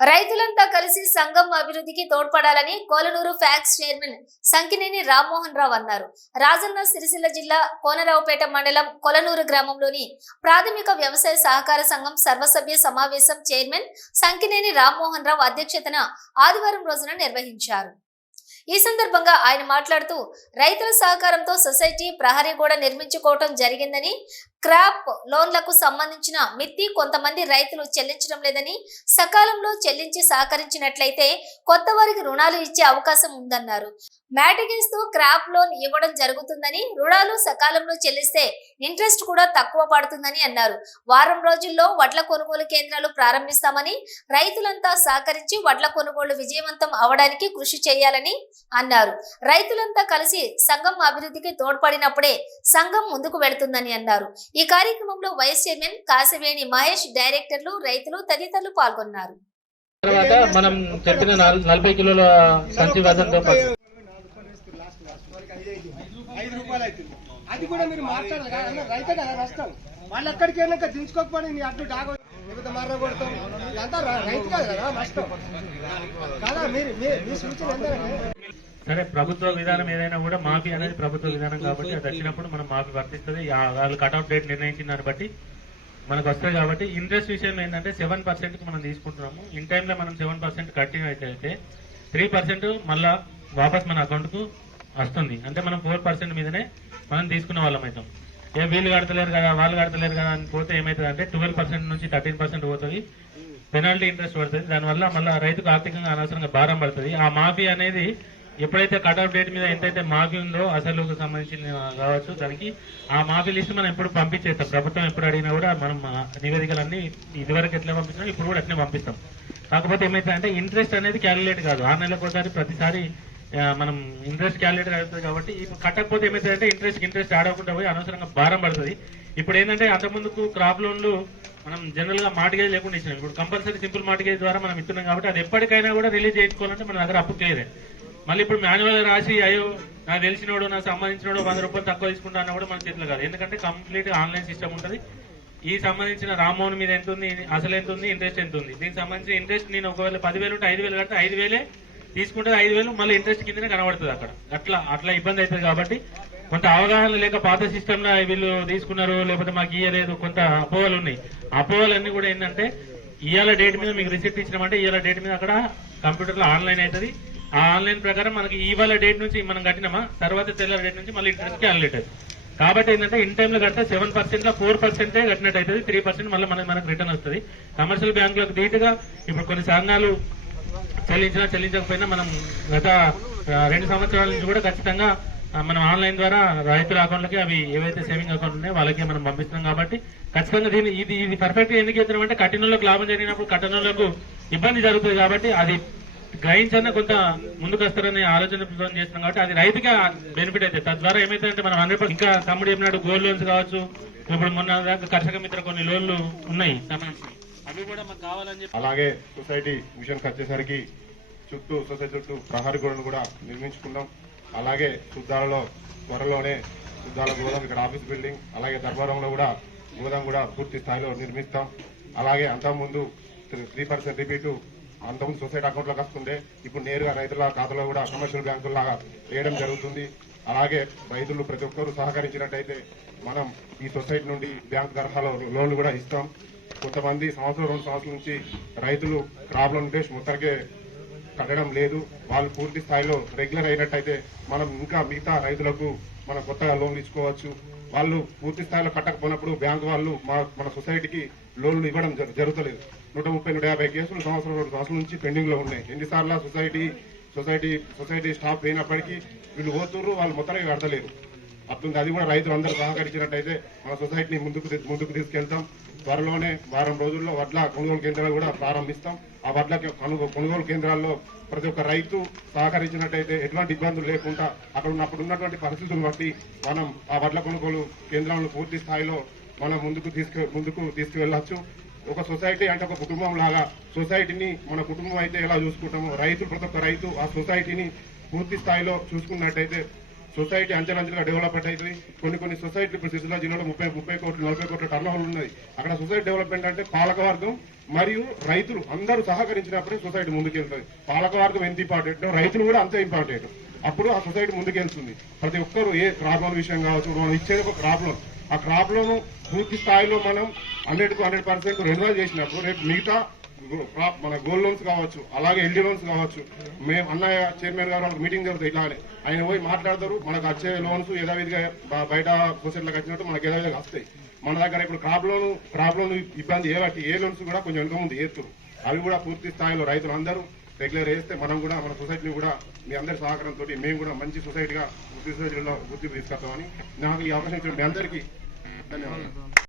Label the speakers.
Speaker 1: రైతులంతా కలిసి సంఘం అభివృద్ధికి తోడ్పడాలని కోలనూరు ఫ్యాక్స్ చైర్మన్ సంకినేని రామ్మోహన్ రావు అన్నారు. రాజన్న సిరిసిల్ల జిల్లా కోనరావుపేట మండలం కొలనూరు గ్రామంలోని ప్రాథమిక వ్యవసాయ సహకార సంఘం సర్వసభ్య సమావేశం చైర్మన్ సంకినేని రామ్మోహన్ రావు అధ్యక్షతన ఆదివారం రోజున నిర్వహించారు. ఈ సందర్భంగా ఆయన మాట్లాడుతూ రైతుల సహకారంతో సొసైటీ ప్రహరీ కూడా నిర్మించుకోవటం జరిగిందని క్రాప్ లోన్లకు సంబంధించిన మిత్తి కొంతమంది రైతులు చెల్లించడం లేదని సకాలంలో చెల్లించి సహకరించినట్లయితే కొత్త వారికి రుణాలు ఇచ్చే అవకాశం ఉందన్నారు. మ్యాటిగిన్స్తో క్రాప్ లోన్ ఇవ్వడం జరుగుతుందని రుణాలు సకాలంలో చెల్లిస్తే ఇంట్రెస్ట్ కూడా తక్కువ పడుతుందని అన్నారు. వారం రోజుల్లో వడ్ల కొనుగోలు కేంద్రాలు ప్రారంభిస్తామని రైతులంతా సహకరించి వడ్ల కొనుగోలు విజయవంతం అవడానికి కృషి చేయాలని అన్నారు. రైతులంతా కలిసి సంఘం అభివృద్ధికి తోడ్పడినప్పుడే సంఘం ముందుకు వెళుతుందని అన్నారు. ఈ కార్యక్రమంలో వైస్ చైర్మన్ కాసివేణి మహేష్ డైరెక్టర్లు రైతులు తదితరులు పాల్గొన్నారు.
Speaker 2: తర్వాత మనం చెప్పిన నల్- నలభై కిలోల సంచి వజన్తో పాటు
Speaker 3: ఐదు రూపాయలు అవుతుంది అది కూడా మీరు మార్చాలి కదా అన్న రైతే కదా నష్టం. వాళ్ళు ఎక్కడికి వెళ్ళాక దించుకోకపోయి నీ అడ్డు డాగ లేకపోతే మర్ర కొడతాం. ఇదంతా ర- రైతు కాదు కదా నష్టం. కదా మీరు మీ- మీ సూచన ఏంటంటే
Speaker 2: సరే ప్రభుత్వ విధానం ఏదైనా కూడా మాఫీ అనేది ప్రభుత్వ విధానం కాబట్టి అది వచ్చినప్పుడు మనం మాఫీ వర్తిస్తుంది. వాళ్ళు కట్అఫ్ డేట్ నిర్ణయించిన దాన్ని బట్టి మనకు వస్తుంది కాబట్టి ఇంట్రెస్ట్ విషయం ఏంటంటే సెవెన్ పర్సెంట్ మనం తీసుకుంటున్నాము. ఇన్ టైంలో మనం సెవెన్ పర్సెంట్ కట్టిన అయితే త్రీ పర్సెంట్ మళ్ళా వాపస్ మన అకౌంట్కు వస్తుంది. అంటే మనం ఫోర్ పర్సెంట్ మీదనే మనం తీసుకున్న వాళ్ళం అవుతాం ఏ వీళ్ళు కడతలేరు కదా వాళ్ళు కడతలేరు కదా అని పోతే ఏమవుతుంది అంటే ట్వెల్వ్ పర్సెంట్ నుంచి థర్టీన్ పర్సెంట్ పోతుంది. పెనాల్టీ ఇంట్రెస్ట్ పడుతుంది. దానివల్ల మళ్ళీ రైతుకు ఆర్థికంగా అనవసరంగా భారం పడుతుంది. ఆ మాఫీ అనేది ఎప్పుడైతే కట్ ఆఫ్ డేట్ మీద ఎంతైతే మాఫీ ఉందో అసలుకు సంబంధించిన కావచ్చు దానికి ఆ మాఫీ లిస్ట్ మనం ఎప్పుడు పంపించేస్తాం. ప్రభుత్వం ఎప్పుడు అడిగినా కూడా మనం నివేదికలన్నీ ఇదివరకు ఎట్లా పంపించినా ఇప్పుడు కూడా అట్లే పంపిస్తాం. కాకపోతే ఏమైతే ఇంట్రెస్ట్ అనేది క్యాలిక్యులేట్ కాదు. ఆరు నెలలకు ఒకసారి ప్రతిసారి మనం ఇంట్రెస్ట్ క్యాలిక్యులేట్ అవుతుంది కాబట్టి ఇప్పుడు కట్టకపోతే ఏమైతుందంటే ఇంట్రెస్ట్ ఇంట్రెస్ట్ ఆడకుండా పోయి అనవసరంగా భారం పడుతుంది. ఇప్పుడు ఏంటంటే అంతకుముందుకు క్రాప్ లోన్లు మనం జనరల్గా మార్టిగేజ్ లేకుండా ఇచ్చినాం. ఇప్పుడు కంపల్సరీ సింపుల్ మార్టిగేజ్ ద్వారా మనం ఇస్తున్నాం కాబట్టి అది ఎప్పటికైనా కూడా రిలీజ్ చేసుకోవాలంటే మన దగ్గర అప్పు క్లియర్ మళ్ళీ ఇప్పుడు మాన్యువల్ రాసి అయ్యో నాకు తెలిసినోడు నాకు సంబంధించినోడు వంద రూపాయలు తక్కువ తీసుకుంటా అన్న కూడా మన చేతిలో కాదు. ఎందుకంటే కంప్లీట్ ఆన్లైన్ సిస్టమ్ ఉంటుంది. ఈ సంబంధించిన రామ్మోహన్ మీద ఎంత ఉంది అసలు ఎంత ఉంది ఇంట్రెస్ట్ ఎంత ఉంది? దీనికి సంబంధించిన ఇంట్రెస్ట్ నేను ఒకవేళ పదివేలు ఉంటే ఐదు వేలు కడితే ఐదు వేలే తీసుకుంటే ఐదు వేలు మళ్ళీ ఇంట్రెస్ట్ కిందనే కనబడుతుంది అక్కడ. అట్లా అట్లా ఇబ్బంది అవుతుంది కాబట్టి కొంత అవగాహన లేక పాత సిస్టమ్లో వీళ్ళు తీసుకున్నారు లేకపోతే మాకు ఇయ్యలేదు కొంత అపోహలు ఉన్నాయి. అపోహలు అపోహలన్నీ కూడా ఏంటంటే ఇవాళ డేట్ మీద మీకు రిసిప్ట్ ఇచ్చినామంటే ఇవాళ డేట్ మీద అక్కడ కంప్యూటర్లో ఆన్లైన్ అవుతుంది. ఆ ఆన్లైన్ ప్రకారం మనకి ఇవాళ డేట్ నుంచి మనం కట్టినామా? తర్వాత తెల్ల డేట్ నుంచి మళ్ళీ ఇంట్రెస్ట్ క్యాలిక్యులేట్ అవుతుంది. కాబట్టి ఏంటంటే ఇన్ టైంలో కడితే సెవెన్ పర్సెంట్లో ఫోర్ పర్సెంటే కట్టినట్టు అవుతుంది. త్రీ పర్సెంట్ మళ్ళీ మనకి మనకు రిటర్న్ వస్తుంది. కమర్షియల్ బ్యాంకులకు ధీటుగా ఇప్పుడు కొన్ని సంఘాలు చెల్లించినా చెల్లించకపోయినా మనం గత రెండు సంవత్సరాల నుంచి కూడా ఖచ్చితంగా మనం ఆన్లైన్ ద్వారా రైతుల అకౌంట్లకి అవి ఏవైతే సేవింగ్ అకౌంట్ ఉన్నాయో వాళ్ళకి మనం పంపిస్తున్నాం కాబట్టి ఖచ్చితంగా దీన్ని ఇది ఇది పర్ఫెక్ట్ ఎందుకు చెప్తున్నామంటే కఠినంలోకి లాభం జరిగినప్పుడు కఠినంలోకి ఇబ్బంది జరుగుతుంది కాబట్టి అది గ్రహించన్న కొంత ముందుకు వస్తారనే ఆలోచన చేస్తున్నాం కాబట్టి అది రైతుగా బెనిఫిట్ అయితే. తద్వారా ఏమైతే మనం హండ్రెడ్ ఇంకా తమ్ముడు చెప్పినట్టు గోల్డ్ లోన్స్ కావచ్చు ఇప్పుడు మొన్న దాకా కర్షక మిత్ర కొన్ని లోన్లు ఉన్నాయి. అవి కూడా మాకు కావాలని చెప్పి
Speaker 4: అలాగే సొసైటీ విషయానికి వచ్చేసరికి చుట్టూ సొసైటీ చుట్టూ ప్రహరీ గోడను కూడా నిర్మించుకున్నాం. అలాగే సుద్దాలలో త్వరలోనే సుద్దాల గోదాం ఇక్కడ ఆఫీస్ బిల్డింగ్ అలాగే దర్బారంలో కూడా గోదాం కూడా పూర్తి స్థాయిలో నిర్మిస్తాం. అలాగే అంతకుముందు త్రీ పర్సెంట్ రిపీటు అంతకుముందు సొసైటీ అకౌంట్లోకి వస్తుండే ఇప్పుడు నేరుగా రైతుల ఖాతాలో కూడా కమర్షియల్ బ్యాంకుల్లాగా వేయడం జరుగుతుంది. అలాగే రైతులు ప్రతి ఒక్కరూ సహకరించినట్టయితే మనం ఈ సొసైటీ నుండి బ్యాంక్ తరహాలో లోన్లు కూడా ఇస్తాం. కొంతమంది సంవత్సరం రెండు సంవత్సరాల నుంచి రైతులు క్రాప్ లోన్ టెస్ట్ మొత్తానికే కట్టడం లేదు. వాళ్ళు పూర్తి స్థాయిలో రెగ్యులర్ అయినట్టయితే మనం ఇంకా మిగతా రైతులకు మనం కొత్తగా లోన్లు ఇచ్చుకోవచ్చు. వాళ్ళు పూర్తి స్థాయిలో కట్టకపోయినప్పుడు బ్యాంకు వాళ్ళు మా మన సొసైటీకి లోన్లు ఇవ్వడం జరుగుతలేదు. నూట ముప్పై నూట యాభై కేసులు సంవత్సరం రెండు సంవత్సరం నుంచి పెండింగ్లో ఉన్నాయి. ఎన్నిసార్లు సొసైటీ సొసైటీ సొసైటీ స్టాఫ్ పోయినప్పటికీ వీళ్ళు పోతున్నారు వాళ్ళు మొత్తానికి కడతలేరు. అప్పుడు అది కూడా రైతులు అందరూ సహకరించినట్టయితే మన సొసైటీని ముందుకు ముందుకు తీసుకెళ్తాం. త్వరలోనే వారం రోజుల్లో వడ్ల కొనుగోలు కేంద్రాలు కూడా ప్రారంభిస్తాం. ఆ వడ్ల కొనుగోలు కేంద్రాల్లో ప్రతి ఒక్క రైతు సహకరించినట్టయితే ఎటువంటి ఇబ్బందులు లేకుండా అక్కడ అప్పుడు ఉన్నటువంటి పరిస్థితులను బట్టి మనం ఆ వడ్ల కొనుగోలు కేంద్రాలను పూర్తి స్థాయిలో మనం ముందుకు తీసుకు ముందుకు తీసుకువెళ్ళచ్చు. ఒక సొసైటీ అంటే ఒక కుటుంబం లాగా సొసైటీని మన కుటుంబం అయితే ఎలా చూసుకుంటామో రైతు ప్రతి ఒక్క రైతు ఆ సొసైటీని పూర్తి స్థాయిలో చూసుకున్నట్టయితే సొసైటీ అంచెలంచెలుగా డెవలప్మెంట్ అవుతుంది. కొన్ని కొన్ని సొసైటీలు ఇప్పుడు సిరిసిల్ల జిల్లాలో ముప్పై ముప్పై కోట్లు నలభై కోట్ల టర్న్ ఉన్నది. అక్కడ సొసైటీ డెవలప్మెంట్ అంటే పాలకవర్గం మరియు రైతులు అందరూ సహకరించినప్పుడే సొసైటీ ముందుకెళ్తుంది. పాలకవర్గం ఎంత ఇంపార్టెంట్ రైతులు కూడా అంతే ఇంపార్టెంట్ అప్పుడు ఆ సొసైటీ ముందుకెళ్తుంది. ప్రతి ఒక్కరు ఏ క్రాప్ లోన్ విషయం కావచ్చు మనం ఇచ్చేది ఒక క్రాప్ లోన్ ఆ క్రాప్ లోన్ పూర్తి స్థాయిలో మనం హండ్రెడ్కు హండ్రెడ్ పర్సెంట్ రెన్యువల్ చేసినప్పుడు రేపు మిగతా మన గోల్డ్ లోన్స్ కావచ్చు అలాగే ఎల్డీ లోన్స్ కావచ్చు మేము అన్నయ్య చైర్మన్ గారు వాళ్ళకి మీటింగ్ జరుగుతుంది ఇలానే ఆయన పోయి మాట్లాడతారు మనకు వచ్చే లోన్స్ యథావిధిగా బయట సొసైటీలకు వచ్చినట్టు మనకు యథావిధిగా వస్తాయి. మన దగ్గర ఇప్పుడు క్రాప్ లోన్ క్రాప్ లోన్ ఇబ్బంది ఏ ఏ లోన్స్ కూడా కొంచెం వెనుక ముందు ఏతురు అవి కూడా పూర్తి స్థాయిలో రైతులు అందరూ రెగ్యులర్ వేస్తే మనం కూడా మన సొసైటీని కూడా మీ అందరి సహకారంతో మేము కూడా మంచి సొసైటీగా గుర్తింపు తీసుకొస్తామని నాకు ఈ అవకాశం ఇచ్చిన మీ అందరికీ ధన్యవాదాలు.